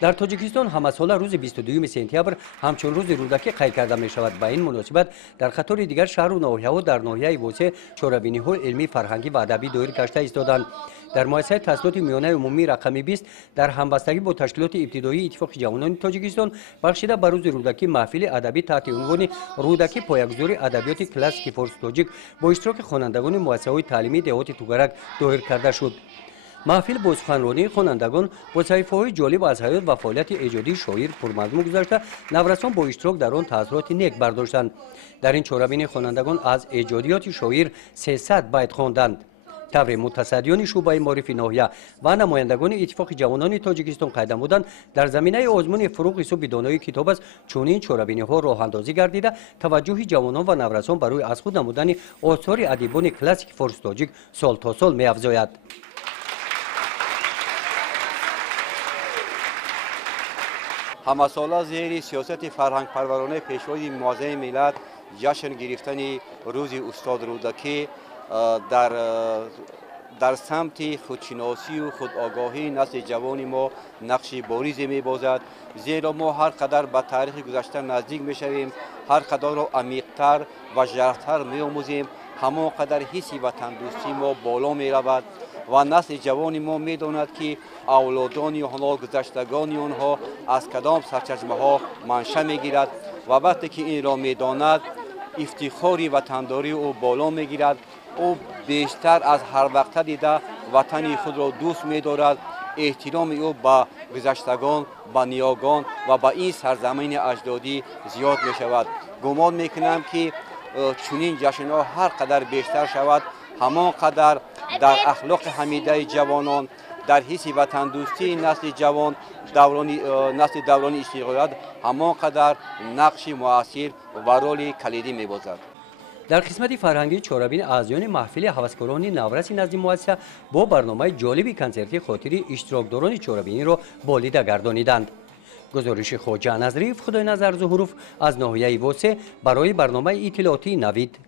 در تاجیکستان همساله روز 22 سپتامبر همچون روز رودکی قید کرده می شود. با این مناسبت در خطر دیگر شهر و ناحیه‌ها در ناحیه واسه چهاربینی‌ها علمی، فرهنگی و ادبی دایر گشته ایستادند. در مؤسسه تحصیلات میانه عمومی رقم 20 در همبستگی با تشکیلات ابتدایی اتفاق جوانان تاجیکستان بخشیده بر روز رودکی محفل ادبی تحت عنوان رودکی پایه‌گذاری ادبیات کلاسیک فارس تاجیک با اشتراک خوانندگان مؤسسه‌های تعلیمی دهات توگرک دایر کرده شد. محفل با سخنرانی خوانندگان با صحیفه‌های جالب از حیات و فعالیت ایجادی شاعر پرمضمون گذشته، نورسان با اشتراک در آن تاثیرات نیک برداشتند. در این چهاربین خوانندگان از ایجادیات شاعر 300 بیت خواندند. طبع متصدیان شعبه معرفی ناحیه و نمایندگان اتفاق جوانان تاجیکستان قدم بودند در زمینه آزمون فروغ حساب دانایی کتاب است. چنین چهاربینی‌ها راه اندازی گردیده توجه جوانان و نورسان برای از خود نمودن آثار ادیبان کلاسیک فارس تاجیک سال تا سال می‌افزاید. همساله زیر سیاست فرهنگ پرورانه پیشوای معظم ملت جشن گرفتن روز استاد رودکی در سمت خودشناسی و خودآگاهی نسل جوان ما نقش بارزی می‌بازد. زیرا ما هر قدر به تاریخ گذشته نزدیک می‌شویم، هر قدر را عمیق‌تر و ژرف‌تر می‌آموزیم، همان قدر حس وطن دوستی ما بالا می‌رود و نسل جوان ما می‌داند که اولادان آنها گذشتگان آنها از کدام سرچشمه‌ها منشأ می‌گیرد و وقتی که این را می‌داند افتخاری وطنداری او بالا می‌گیرد. او بیشتر از هر وقت دیده وطن خود را دوست می‌دارد. احترام او به گذشتگان، به نیاگان و به این سرزمین اجدادی زیاد می‌شود. گمان می‌کنم که چنین جشن‌ها هر قدر بیشتر شود، همان قدر در اخلاق حمیده جوانان، در حس وطن دوستی نسل جوان دوران استقلال همان قدر نقش مؤثر و رول کلیدی می‌بازد. در قسمت فرهنگی چهاربین اعضایان محفل هوسکاران نورس نزد مؤسسه با برنامه جالبی کنسرتی خاطری اشتراکداران چهاربینی را بالیده گردانیدند. گزارش خواجه نظریف خدای نظر ظهوروف از ناحیه واسه برای برنامه اطلاعاتی نوید.